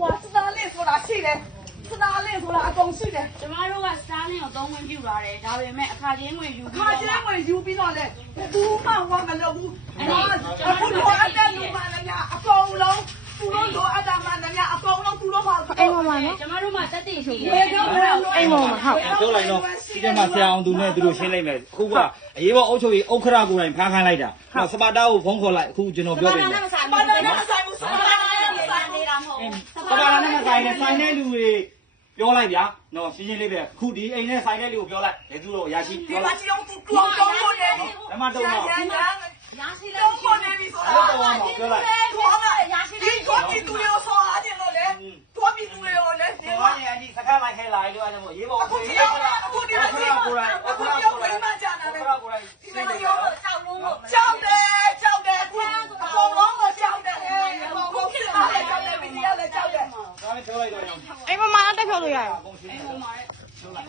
哇，是哪里说哪去的？是哪里说哪公司的？ ကျမတို့ကစားလင်းကိုသုံးဝင်ပြူလာတယ်ဒါပေမဲ့အခါချင်းဝင်ယူပြီး 他今天我有病了嘞，路嘛我们了不？不多阿达路嘛人家阿公龙，不龙多阿达嘛人家阿公龙不龙嘛。 အိမ်ပေါ်မှာနော် ကျမတို့မှတက်တည်ရှိတယ် အိမ်ပေါ်မှာဟုတ် ပြောလိုက်တော့ဒီကမှာဆရာအောင်သူနဲ့သူတို့ရှင်းလိုက်မယ်အခုကအရေးပေါ်အုပ်ချုပ်ရေးဥက္ခရာကိုယ်တိုင်ဖမ်းခိုင်းလိုက်တာစပါတာကိုဖုန်းခေါ်လိုက်အခုကျွန်တော်ပြောပြမယ် 把那个啥不是？ နေတာမဟုတ် စပါတာနဲ့ဆိုင်နဲ့ဆိုင်တဲ့လူတွေပြောလိုက်ဗျာနော်ရှင်းရှင်းလေးပဲအခုဒီအိမ်နဲ့ဆိုင်တဲ့လူကိုပြောလိုက်ဘယ်သူတော့ရရှိ 你 ပြော 把 လိုက် 这种都装装过来， ဓမ္မတုံးတော့ ရာရှိလဲ 装过来你说 အဲ့လိုတော့ပြောလိုက် 装了，你装比都有啥的了嘞？装比都有嘞，你 ဒီ 说 ဝါနေအဒီစကားလိုက်ခဲလာလို့အဲ့ဒါမို့ရေးပေါ်အုပ်ချုပ်ရေးဥက္ခရာကိုယ်တိုင်ဥက္ခရာကိုယ်တိုင် ဒီမှာရောတောက်လုံးလို့ 叫的叫的，阿公龙我叫的，我去哪里叫的？明天来叫的。 ဒါနဲ့ပြောလိုက်တော့ရော အိမ်ပေါ်မှာတက်ဖြောက်လို့ရတယ် အကုန်ရှင်း အိမ် တယ် ပေါ်မှာပြောလိုက်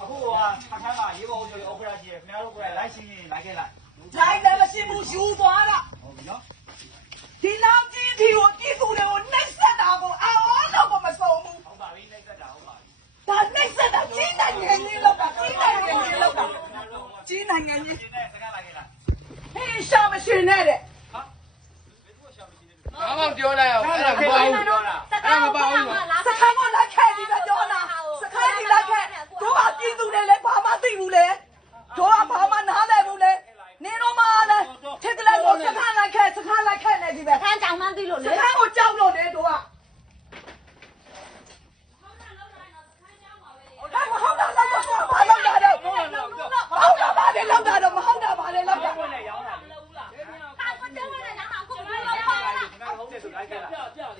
အခုကခါခါမှာရေးပေါ်အုပ်ချုပ်ရေးဥက္ခရာကြီးခင်ဗျားတို့ကိုယ်တိုင်လိုက်ရှင်းရင်လိုက်ခဲ့လိုက် 来的嘛是不修သွား了。 ဟုတ်ပြီနော် ဒီလောင်ကြီးတီကိုပြည်သူတွေကိုနှိပ်စက်တာကိုအော်တော့မဆုံးဘူး ဟုတ်ပါပြီနှိမ့်သက်တာဟုတ်ပါပြီ ဒါနှိပ်စက်တာကြီးနိုင်ငံကြီးလောက်တာကြီးနိုင်ငံကြီးလောက်တာကြီးနိုင်ငံကြီး ရှင်းတဲ့စကားလိုက်ခဲ့လိုက် ဟေးရှာမရှင်နဲ့တဲ့ ဘာမှပြောလိုက်အောင်အဲ့ဒါမပေါ့ဘူး ပြောတာ အဲ့ဒါမပေါ့ဘူး စခန်းကိုလိုက်ခဲ့ပြီးတော့ပြောတာစခန်းကြီးလိုက်ခဲ့တို့ကပြည်သူတွေလည်းဘာမှသိဘူးလေတို့ကဘာမှနားလည်ဘူးလေနင်တို့မှလည်းထက်ကလေးကိုစခန်းလိုက်ခဲ့နေဒီပဲ ခန်းကြောင်မှန်းသိလို့ စ လေ ခန်းကိုကြောက်လို့လေတို့ကဟုတ်တာလောက်တော့ဘာလောက်တာတော့ဟုတ်တာဘာလဲလောက်တာတော့မဟုတ်တာဘာလဲလောက်တာ ဘယ်နဲ့ရောင်းတာလဲ ဟုတ်တယ်ဝင်နေတာအခုပြောရ ခင်ဗျားဟုတ်တယ်ဆိုလိုက်ခဲ့လိုက်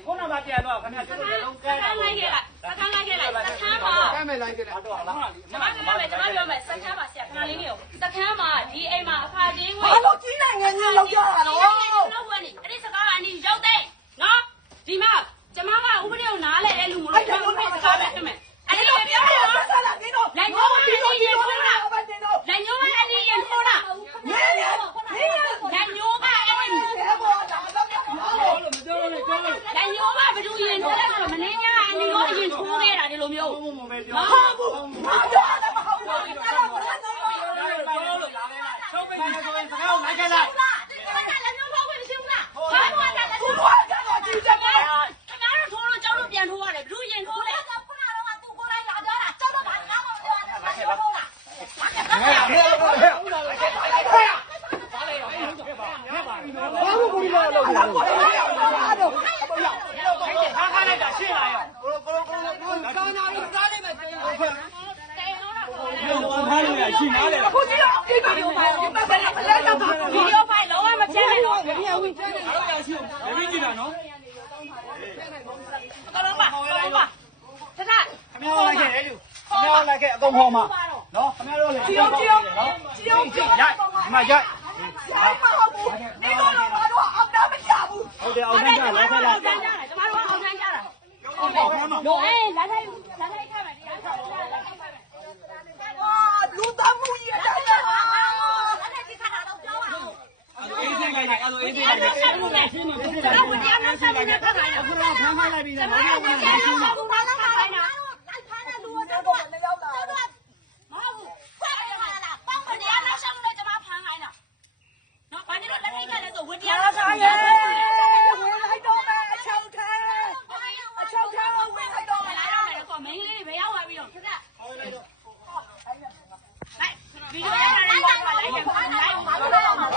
ခုနကပြန်တော့ခင်ဗျားတို့လည်းလုံးကဲ စကန်းလိုက်ခဲ့လိုက်စကန်းလိုက်ခဲ့လိုက်စကန်းမှာ ကဲမယ်လိုက်ကြတယ် တော့လား ကျမပြောမယ်စကန်းမှာဆရာခဏလေးနေရောစကန်းမှာဒီအိမ်မှာအခါချင်းဝင် ဘာလို့ကြီးနိုင်ငံကြီးလောက်ကြတာတော့ လောက်ဝင်နေအဲ့ဒီစကားကအနီရုပ်သိနော်ဒီမှာကျမကဥပဒေကိုနားလဲတဲ့လူမလို့ကျမဥပဒေစကားပဲတွေ့မယ်အဲ့ဒီလိုပြောရတော့ ဆက်လာနေတော့ လက်ညှိုးမအနီရင်ထိုးတာလက်ညှိုးမအနီရင်ထိုးတာလက်ညှိုးမအနီ ဘောလာတော့ရအောင် လို့မပြောလို့လေပြောလို့ လက်ညှိုးမဘယ်သူရင်ထိုးလဲဆိုတော့မင်းညာအနီရောအရင်ထိုးခဲ့တာဒီလိုမျိုး ဘုံဘုံပဲပြော ဟာဘူးဘာကြောက်လဲမဟုတ်ဘူးအဲ့ဒါဘာလဲ ချုပ်ပြီးဆိုရင်စကားကိုလိုက်ခဲ့လိုက် ဒီကနေ့လက်ညှိုးထိုးခွင့်မရှိဘူးလားဘာလို့လဲလက်ညှိုး ဘူး ထိုး ဘာကြောက်တော့ကြည့်တယ် ခင်ဗျားတို့ထိုးလို့ကျောင်းတို့ပြန်ထိုးရတယ်ဘယ်သူရင်ထိုးလဲ ခုနကတော့သူ့ကိုယ်လိုက်လာကြတာကြောက်တော့ဘာကောင်းလို့ပြောတာလက်ရှိဟုတ်လား ဘာလို့ကိုကြီးလာလို့ ဘာလို့လဲဘာလို့ ခါခါလိုက်တာရှင်းလာရော ကာနာပြီးစားလိုက်မယ် တယ်တော့တော့ ဘယ်လိုထားလို့ရရှိနားလေ ခုကြည့်အောင်ဒီမှာဒီမှာဘယ်လဲဘယ်လဲတော့ ဗီဒီယိုဖိုင်လုံးဝမပြတ်နဲ့တော့ ဒီကဝင်ကျန်းနေ အားလုံးရရှိတယ်ပြီးကြည့်တာနော် ကတော့ပါတော့ပါတထ ခင်ဗျားလိုက်ခဲ့တယ်လူခင်ဗျားလိုက်ခဲ့အကုန်ဟောမှာနော်ခင်ဗျားတို့လည်း ကြည့်အောင်ကြည့်အောင်ကြည့်အောင်ကြည့်အောင် ရိုက်ဒီမှာရိုက် ရိုက်မဟုတ်ဘူးဒီတော့တော့ဘာလို့အောင်တာမရဘူး ဟုတ်တယ်အောင်တန်းကြလိုက်ခဲ့လိုက် ကျမတို့အောင်တန်းကြတာလို့အေးလက်ထိုက်ခိုင်းမယ်တရားလက်ထိုက်ခိုင်းမယ် 哇လူသားမှုကြီးရတယ်ဟာ လက်ထိုက်ဒီခါတော့ပြောပါဦး အေးစိတ်ကြိုက်တယ်အဲ့လိုအေးစိတ်ကြိုက်တယ် ဆက်မှုနဲ့တော့ဘုရားနဲ့ဆက်မှုနဲ့ခက်ခိုင်းတာ အခုတော့ဖမ်းခိုင်းလိုက်ပြီ ကျ နော် မတို့ကလည်းဆက်မှုနဲ့ခက်ခိုင်းတာ လိုက်ဖမ်းတဲ့လူကတော့မရောက်လာဘူး မဟုတ်ဘူးခွဲရတာလားပေါင်းတရားနောက်ဆက်မှုနဲ့ကျမဖမ်းခိုင်းတာနော်ဘာလို့လက်ထိုက်ခိုင်းလဲဆိုဝတရားနောက်ဆက်မှုနဲ့ ဝင်လိုက်တော့မယ်အချောက်ထဲအချောက်ထဲဝင်လိုက်တော့မယ် လာရမယ်ကောမင်းလေးတွေဘယ်ရောက်သွားပြီးတော့ခက်လိုက်ဗီဒီယိုရတာလိုက်ပါလိုက်တယ်လိုက်ပါလိုက်ပါလိုက်ပါ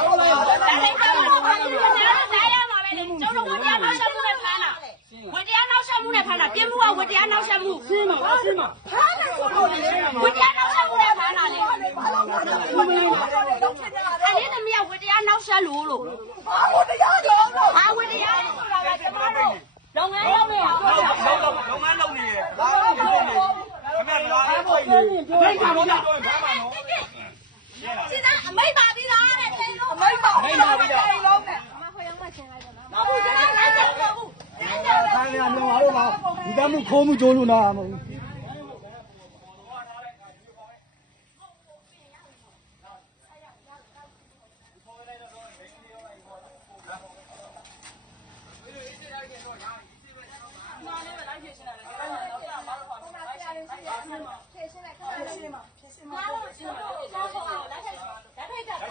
ကျောင်းတော်ဝတရားနောက်ဆက်မှုနဲ့ဖမ်းတာဝတရားနောက်ဆက်မှုနဲ့ဖမ်းတာပြင်းမှုကဝတရားနောက်ဆက်မှုရှင်းပါရှင်းပါ ဖမ်းတယ်ဆိုတော့လေ ဝတရားနောက်ဆက်မှုနဲ့ဖမ်းတာလေ ဘာလို့ဖမ်းတယ်ဆိုတော့တော့ဖြစ်နေတာလေ အဲ့ဒီသမီးကဝတရားနောက်ဆက်လို့ ဘာလို့တရားကြောင်းလို့ ဟာဝတရားဆိုတာကကျမတို့လုပ်ငန်းလုပ်နေတာပြောတာ လုံးမလုံးနေတယ်ဘာလို့ဖြစ်နေခင်ဗျားတို့အားဖို့ပြောရင်ပြောရင်ဘာလို့တော့ဘာမှနော် စီသားအမိတ်ပါပြီးလားတဲ့တိန်လို့ အမိတ်ပါပြီးတော့တိတ်လုံးနဲ့ မဟုတ်ဘူးကျမလိုက်တယ်မဟုတ်ဘူး ဆန်းရမြောင်အားလို့လားဒီတမ်းမှုခိုးမှုကြိုးလို့လားမဟုတ်ဘူး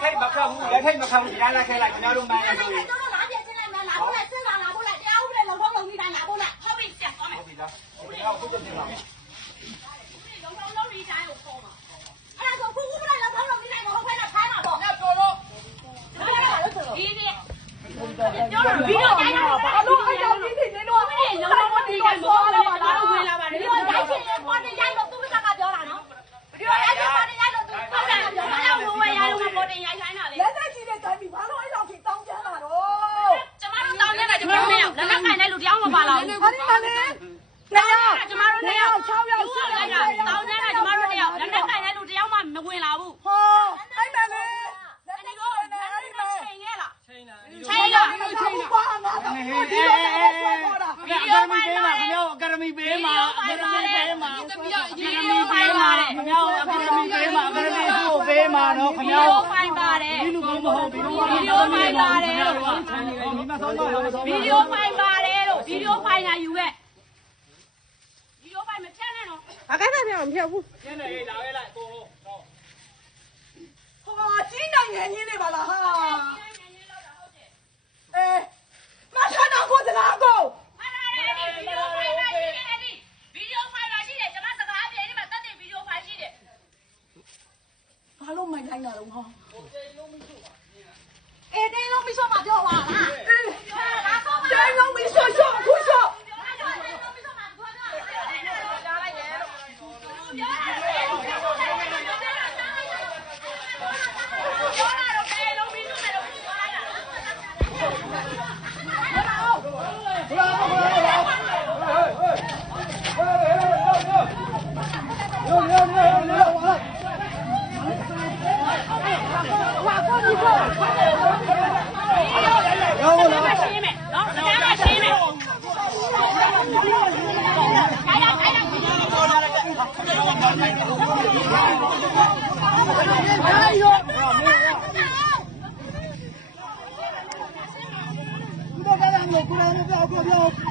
ထိုက်မခတ်ဘူးလက်ထိုက်မခတ်ဘူးဒီတိုင်းလိုက်ခဲလိုက်ကျွန်တော်တို့မှန်းရဆိုရင် တို့လာပြချင်းလိုက်မလားဟုတ်လားစဉ်းစားလာဖို့လားတရားဥပဒေလုံထုံးလုံပြီးတိုင်းလာဖို့လားဟုတ်ပြီဆက်သွားမယ် ဟုတ်ပြီလားဟုတ်ပြီဟုတ်ပြီပါ လုံထုံးလုံပြီးတိုင်းကိုပေါ်မှာအဲ့ဒါဆိုခုဥပဒေလုံထုံးလုံပြီးတိုင်းမဟုတ်ဘဲနဲ့ဖမ်းမှာပေါ့ညတော်တော့ဒီဒီပြောတော့ဗီဒီယိုတိုင်းတာဘာလို့အဲ့ဒါဒီဒီနေတော့ဥပဒေလုံထုံးလုံပြီးတိုင်းမဟုတ်ဘဲနဲ့ဘာလို့ဝင်လာပါလဲဗီဒီယိုတိုင်းချင်းပေါ်နေရိုက်လို့သူကပြောတာနော်ဗီဒီယိုတိုင်းချင်းပေါ်နေရိုက်လို့သူဟုတ်တယ်ပြောတာဘိုးဝဲရိုက်လို့ပေါ်တင်ရိုက်ခိုင်းတာလေ လက်သက်ကြီးတဲ့တိုင်းဘာလို့အဲ့လောက်ထိတောင်းကြတာတော့ ကျမတို့တောင်းနေတာကျမတို့နဲ့လက်လက်ခိုင်တဲ့လူတယောက်မပါလာဘူး ဘာလို့လဲနှစ်ယောက် ကျမတို့နဲ့ရောက် 6ယောက် ယူလိုက်တာတောင်းနေတာကျမတို့နဲ့ရောက်လက်လက်ခိုင်တဲ့လူတယောက်မှမဝင်လာဘူး ဟောအဲ့မဲ့လေ အဲ့ဒီတော့အဲ့ဒီမှာချိန်ခဲ့လား ချိန်တာ ချိန်လား ချိန်ပါငါတော့ အကယ်ဒမီပေးမှာခင်ဗျားအကယ်ဒမီပေးမှာအကယ်ဒမီပေးမှာအကယ်ဒမီပေးမှာခင်ဗျားအကယ်ဒမီပေးမှာအကယ်ဒမီကိုပေးမှာနော်ခင်ဗျား ဖိုင်ပါတယ် ဒီလူကောင်းမဟုတ်ဘူး ဗီဒီယိုဖိုင်ပါတယ်လို့ ဒီမှာဆောင်းပါလားဆောင်း ဗီဒီယိုဖိုင်ပါတယ်လို့ဗီဒီယိုဖိုင်လာယူခဲ့ဗီဒီယိုဖိုင်မဖြတ်နဲ့နော် အကိုက်ဆက်ပြအောင်မဖြစ်ဘူး ကျင်းနေရေးလာခဲ့လိုက်ကိုဟော ဟောကြီးနိုင်ငံကြီးနေပါလားဟာအေးမဆန်တော့ကိုတလားကို အဲ့ဒါလေဗီဒီယိုဖိုင်လာရှိတယ်အဲ့ဒီဗီဒီယိုဖိုင်လာရှိတယ်ကျမစကားအပြင်ဒီမှာတက်တဲ့ဗီဒီယိုဖိုင်ရှိတယ် ဘာလို့မိုင်တိုင်းတာတော့ဟော အေးတင်းလုံးမဆိုးမပြောပါလား လာတော့တိုင်းလုံးပြီးဆော့ဆော့ခုဆော့ ဒီကနေ့ကိုယ်တိုင်ပြော